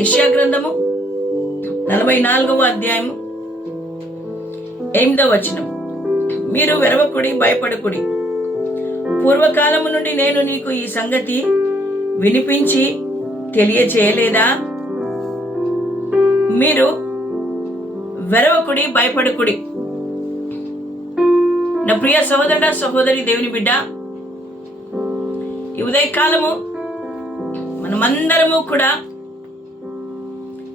యష్యా గ్రంథము నలభై నాలుగవ అధ్యాయము ఎనిమిదవ వచనం. మీరు వెరవకుడి భయపడకుడి. పూర్వకాలము నుండి నేను నీకు ఈ సంగతి వినిపించి తెలియచేయలేదా? మీరు వెరవకుడి భయపడకుడి. నా ప్రియ సహోదరుడ సహోదరి దేవుని బిడ్డ ఈ ఉదయకాలము మనమందరము కూడా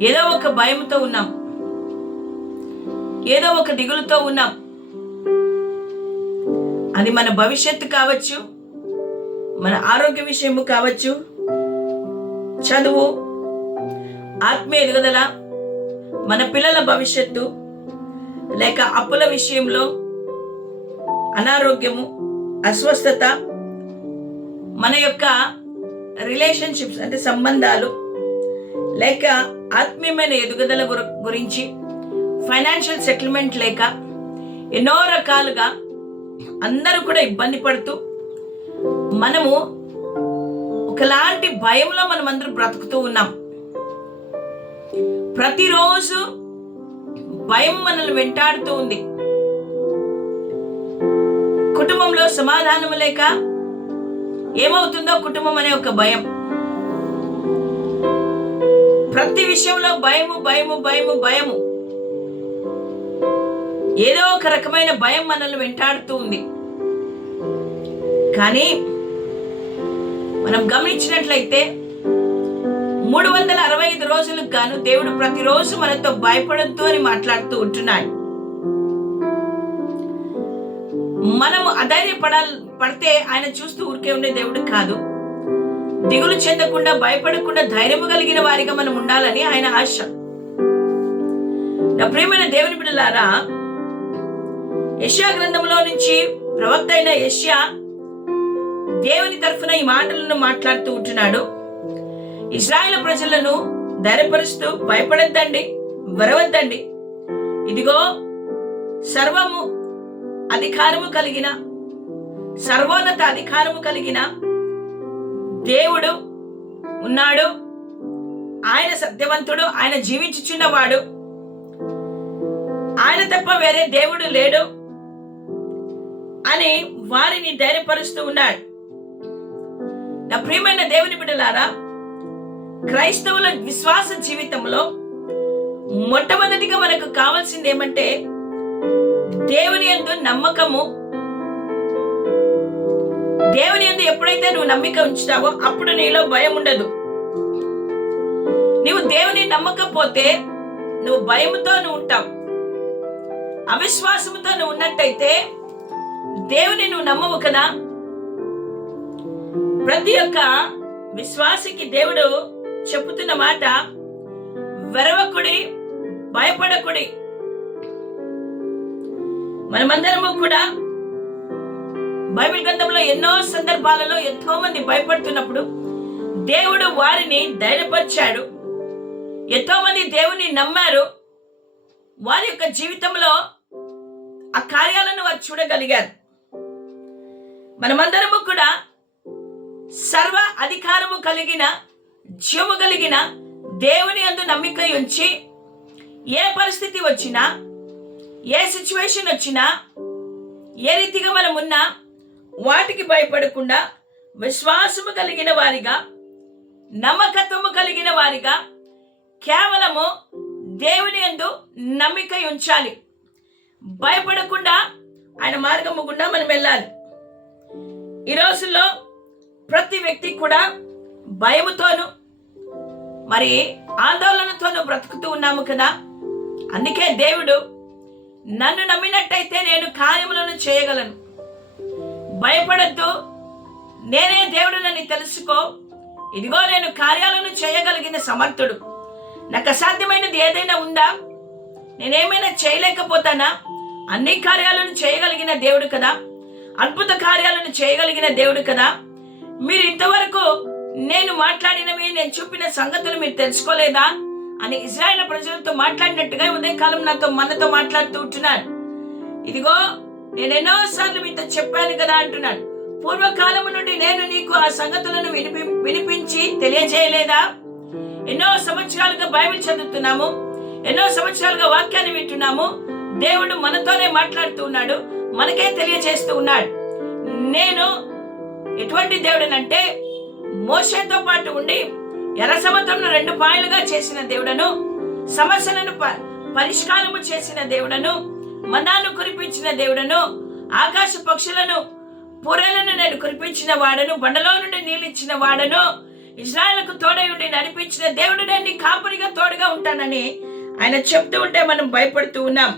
ఏదో ఒక భయంతో ఉన్నాం. ఏదో ఒక దిగులుతో ఉన్నాం. అది మన భవిష్యత్తు కావచ్చు మన ఆరోగ్య విషయము కావచ్చు చదువు ఆత్మీయ ఎదుగుదల మన పిల్లల భవిష్యత్తు లేక అప్పుల విషయంలో అనారోగ్యము అస్వస్థత మన యొక్క రిలేషన్షిప్స్ అంటే సంబంధాలు లేక ఆత్మీయమైన ఎదుగుదల గుర- గురించి ఫైనాన్షియల్ సెటిల్మెంట్ లేక ఎన్నో రకాలుగా అందరూ కూడా ఇబ్బంది పడుతూ మనము ఒకలాంటి భయంలో మనం అందరూ బ్రతుకుతూ ఉన్నాం. ప్రతిరోజు భయం మనల్ని వెంటాడుతూ ఉంది. కుటుంబంలో సమాధానం లేక ఏమవుతుందో కుటుంబం అనే ఒక భయం. ప్రతి విషయంలో భయము భయము భయము భయము. ఏదో ఒక రకమైన భయం మనల్ని వెంటాడుతూ ఉంది. కానీ మనం గమనించినట్లయితే మూడు వందల అరవై ఐదు రోజులకు గాను దేవుడు ప్రతిరోజు మనతో భయపడద్దు అని మాట్లాడుతూ ఉంటున్నాడు. మనము అధైర్యపడాలి పడితే ఆయన చూస్తూ ఊరికే ఉండే దేవుడు కాదు. దిగులు చెందకుండా భయపడకుండా ధైర్యము కలిగిన వారిగా మనం ఉండాలని ఆయన ఆశ. నా ప్రియమైన దేవుని బిడ్డలారా యష్యా గ్రంథంలో నుంచి ప్రవక్త అయిన యష్యా దేవుని తరఫున ఈ మాటలను మాట్లాడుతూ ఉంటున్నాడు. ఇజ్రాయేల్ ప్రజలను ధైర్యపరుస్తూ భయపడద్దండి వరవద్దండి. ఇదిగో సర్వము అధికారము కలిగిన సర్వోన్నత అధికారము కలిగిన దేవుడు ఉన్నాడు. ఆయన సత్యవంతుడు ఆయన జీవించుచున్నవాడు. ఆయన తప్ప వేరే దేవుడు లేడు అని వారిని ధైర్యపరుస్తూ ఉన్నాడు. నా ప్రియమైన దేవుని బిడ్డలారా క్రైస్తవుల విశ్వాస జీవితంలో మొట్టమొదటిగా మనకు కావాల్సింది ఏమంటే దేవుని ఎందు నమ్మకము దేవుని ఎందు ఎప్పుడైతే నువ్వు నమ్మిక ఉంచుతావో అప్పుడు నీలో భయం ఉండదు. నువ్వు దేవుని నమ్మకపోతే నువ్వు భయముతో నువ్వు ఉంటావు. అవిశ్వాసముతో నువ్వు ఉన్నట్టయితే దేవుని నువ్వు నమ్మవు కదా. ప్రతి ఒక్క విశ్వాసికి దేవుడు చెప్పుతున్న మాట వెరవకుడి భయపడకుడి. మనమందరము కూడా బైబిల్ గ్రంథంలో ఎన్నో సందర్భాలలో ఎంతో మంది భయపడుతున్నప్పుడు దేవుడు వారిని ధైర్యపరిచాడు. ఎంతో మంది దేవుని నమ్మారు. వారి యొక్క జీవితంలో ఆ కార్యాలను వారు చూడగలిగారు. మనమందరము కూడా సర్వ అధికారము కలిగిన జీవము కలిగిన దేవుని అందు నమ్మిక ఉంచి ఏ పరిస్థితి వచ్చినా ఏ సిచ్యువేషన్ వచ్చినా ఏ రీతిగా మనం ఉన్నా వాటికి భయపడకుండా విశ్వాసము కలిగిన వారిగా నమ్మకత్వము కలిగిన వారిగా కేవలము దేవుని ఎందు నమ్మిక ఉంచాలి. భయపడకుండా ఆయన మార్గము గుండా మనం వెళ్ళాలి. ఈ రోజుల్లో ప్రతి వ్యక్తి కూడా భయముతోను మరి ఆందోళనతోనూ బ్రతుకుతూ ఉన్నాము కదా. అందుకే దేవుడు నన్ను నమ్మినట్టయితే నేను కార్యములను చేయగలను. భయపడద్దు. నేనే దేవుడునని తెలుసుకో. ఇదిగో నేను కార్యాలను చేయగలిగిన సమర్థుడు. నాకు అసాధ్యమైనది ఏదైనా ఉందా? నేనేమైనా చేయలేకపోతానా? అన్ని కార్యాలను చేయగలిగిన దేవుడు కదా? అద్భుత కార్యాలను చేయగలిగిన దేవుడు కదా? మీరు ఇంతవరకు నేను మాట్లాడినవి నేను చూపిన సంగతులు మీరు తెలుసుకోలేదా? అని ఇజ్రాయెల్ ప్రజలతో మాట్లాడినట్టుగా ఉదయకాలం నాతో మనతో మాట్లాడుతూ ఉంటున్నాడు ఇదిగో నేను ఎన్నోసార్లు మీతో చెప్పాను కదా అంటున్నాడు. పూర్వకాలము నుండి నేను నీకు ఆ సంగతులను వినిపి వినిపించి తెలియజేయలేదా? ఎన్నో సంవత్సరాలుగా బైబిల్ చదువుతున్నాము. ఎన్నో సంవత్సరాలుగా వాక్యాన్ని వింటున్నాము. దేవుడు మనతోనే మాట్లాడుతూ ఉన్నాడు. మనకే తెలియజేస్తూ ఉన్నాడు. నేను ఎటువంటి దేవుడనంటే మోసతో పాటు ఉండి ఎర్ర సముద్రంను రెండు పాయలుగా చేసిన దేవుడను సమస్యలను ప- పరిష్కారము చేసిన దేవుడను మనాను కురిపించిన దేవుడను ఆకాశ పక్షులను పొరలను నేను కురిపించిన వాడను బండలో నుండి నీళ్ళిచ్చిన వాడను ఇజ్రాయలకు తోడై ఉండి నడిపించిన దేవుడు నేను కాపురిగా తోడుగా ఉంటానని ఆయన చెప్తూ ఉంటే మనం భయపడుతూ ఉన్నాం.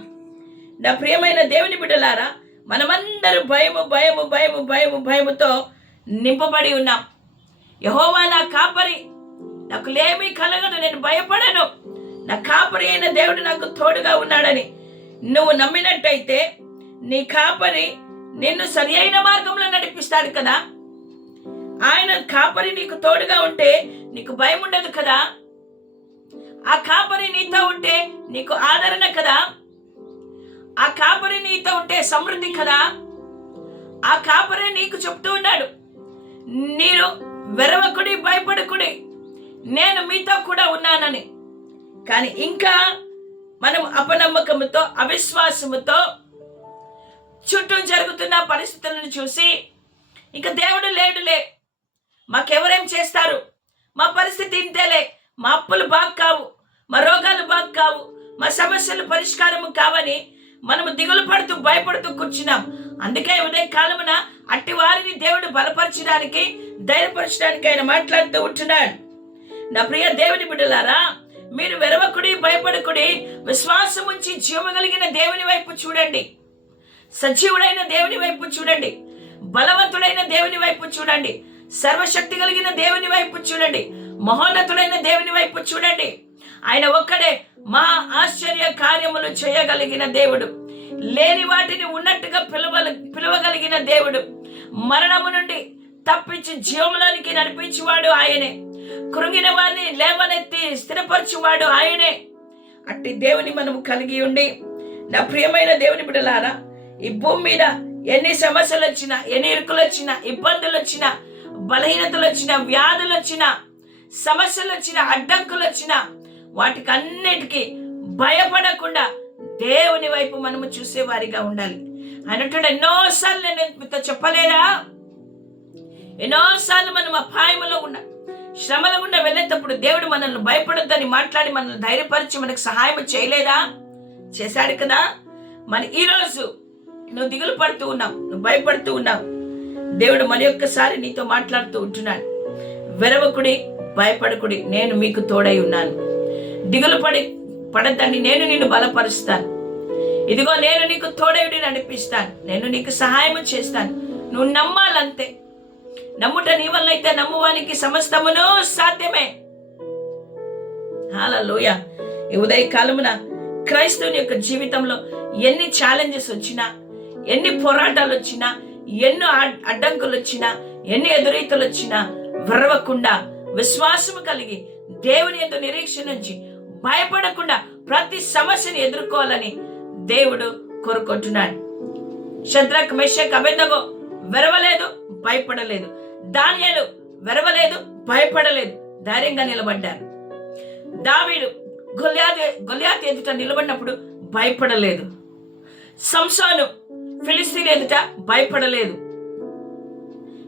నా ప్రియమైన దేవుని బిడ్డలారా మనమందరూ భయము భయము భయము భయము భయముతో నింపబడి ఉన్నాం. యహోవా నా కాపరి నాకు లేమీ కలగదు నేను భయపడను. నా కాపరి అయిన దేవుడు నాకు తోడుగా ఉన్నాడని నువ్వు నమ్మినట్టయితే నీ కాపరి నిన్ను సరి అయిన మార్గంలో నడిపిస్తాడు కదా. ఆయన కాపరి నీకు తోడుగా ఉంటే నీకు భయం ఉండదు కదా. ఆ కాపరి నీతో ఉంటే నీకు ఆదరణ కదా. ఆ కాపరి నీతో ఉంటే సమృద్ధి కదా. ఆ కాపరి నీకు చెప్తూ ఉన్నాడు మీరు వెరవకుడి భయపడకుడి. నేను మీతో కూడా ఉన్నానని. కానీ ఇంకా మనం అపనమ్మకముతో అవిశ్వాసముతో చుట్టూ జరుగుతున్న పరిస్థితులను చూసి ఇక దేవుడు లేడులే మాకెవరేం చేస్తారు? మా పరిస్థితి ఇంతేలే మా అప్పులు బాగు కావు మా రోగాలు బాగు కావు మా సమస్యలు పరిష్కారం కావని మనము దిగులు పడుతూ భయపడుతూ కూర్చున్నాం. అందుకే ఉదయం కాలమున అట్టి వారిని దేవుడు బలపరచడానికి ధైర్యపరచడానికి ఆయన మాట్లాడుతూ ఉంటున్నాడు. నా ప్రియ దేవుని బిడ్డలారా మీరు వెరవకుడి భయపడకుడి విశ్వాసం ఉంచి జీవగలిగిన కలిగిన దేవుని వైపు చూడండి. సజీవుడైన దేవుని వైపు చూడండి. బలవంతుడైన దేవుని వైపు చూడండి. సర్వశక్తి కలిగిన దేవుని వైపు చూడండి. మహోన్నతుడైన దేవుని వైపు చూడండి. ఆయన ఒక్కడే మా ఆశ్చర్య కార్యములు చేయగలిగిన దేవుడు. లేని వాటిని ఉన్నట్టుగా పిలువ పిలవగలిగిన దేవుడు. మరణము నుండి తప్పించి జీవములోనికి నడిపించేవాడు ఆయనే. కృంగిన వారిని లేవనెత్తి స్థిరపరచువాడు ఆయనే. అట్టి దేవుని మనము కలిగి ఉండి నా ప్రియమైన దేవుని బిడలారా ఈ భూమి మీద ఎన్ని సమస్యలు వచ్చినా ఎన్ని ఇరుకులు వచ్చినా ఇబ్బందులు వచ్చినా బలహీనతలు వచ్చినా వ్యాధులు వచ్చినా సమస్యలు వచ్చినా అడ్డంకులు వచ్చినా వాటికి అన్నిటికీ భయపడకుండా దేవుని వైపు మనము చూసేవారిగా ఉండాలి. అన్నట్టు ఎన్నోసార్లు నేను మీతో చెప్పలేదా? ఎన్నోసార్లు మనం అపాయములో ఉన్నాం. శ్రమల గుండా వెళ్ళేటప్పుడు దేవుడు మనల్ని భయపడొద్దని మాట్లాడి మనల్ని ధైర్యపరిచి మనకు సహాయం చేయలేదా? చేశాడు కదా? మన ఈరోజు నువ్వు దిగులు పడుతూ ఉన్నావు నువ్వు భయపడుతూ ఉన్నావు. దేవుడు మరి ఒక్కసారి నీతో మాట్లాడుతూ ఉంటున్నాడు. వెరవకుడి భయపడకుడి నేను మీకు తోడై ఉన్నాను. దిగులు పడి పడద్దండి నేను నిన్ను బలపరుస్తాను. ఇదిగో నేను నీకు తోడేవిడి నడిపిస్తాను. నేను నీకు సహాయం చేస్తాను. నువ్వు నమ్మాలంతే. నమ్ముట నీ వల్ల అయితే నమ్మువానికి సమస్తమును సాధ్యమే. హాలలోయ ఈ ఉదయ కాలమున క్రైస్తవుని యొక్క జీవితంలో ఎన్ని ఛాలెంజెస్ వచ్చినా ఎన్ని పోరాటాలు వచ్చినా ఎన్నో అడ్- అడ్డంకులు వచ్చినా ఎన్ని ఎదురీతలు వచ్చినా వరవకుండా విశ్వాసము కలిగి దేవుని ఎందు నిరీక్ష నుంచి భయపడకుండా ప్రతి సమస్యని ఎదుర్కోవాలని దేవుడు కోరుకుంటున్నాడు. శద్రక్ మెషక్ అబెద్దగో వెరవలేదు భయపడలేదు. దానియలు వెరవలేదు భయపడలేదు ధైర్యంగా నిలబడ్డారు. దావీడు గొల్యాది గొల్యాత్ ఎదుట నిలబడినప్పుడు భయపడలేదు. సంసాను ఫిలిస్తీన్ ఎదుట భయపడలేదు.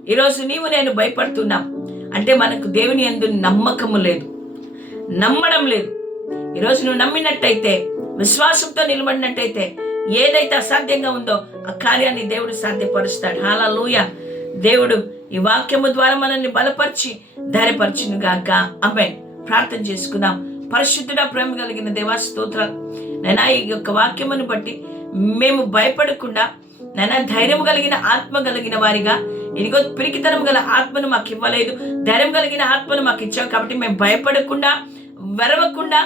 ఈరోజు నీవు నేను భయపడుతున్నాం. అంటే మనకు దేవుని ఎందు నమ్మకము లేదు. నమ్మడం లేదు. ఈరోజు నువ్వు నమ్మినట్టయితే విశ్వాసంతో నిలబడినట్టయితే ఏదైతే అసాధ్యంగా ఉందో ఆ కార్యాన్ని దేవుడు సాధ్యపరుస్తాడు. హాలూయ దేవుడు ఈ వాక్యము ద్వారా మనల్ని బలపరిచి ధైర్యపరచును గాక. అమ్మే ప్రార్థన చేసుకుందాం. పరిశుద్ధుడ ప్రేమ కలిగిన దేవా స్తోత్రాలు. నైనా ఈ యొక్క వాక్యమును బట్టి మేము భయపడకుండా నైనా ధైర్యం కలిగిన ఆత్మ కలిగిన వారిగా ఇదిగో పిరికితనం గల ఆత్మను మాకు ఇవ్వలేదు. ధైర్యం కలిగిన ఆత్మను మాకు ఇచ్చావు కాబట్టి మేము భయపడకుండా వెరవకుండా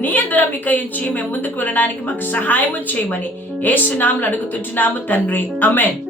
నీ ఎదుర వికయించి మేము ముందుకు వెళ్ళడానికి మాకు సహాయం చేయమని ఏసునాములు అడుగుతుంటున్నాము తండ్రి. అమెన్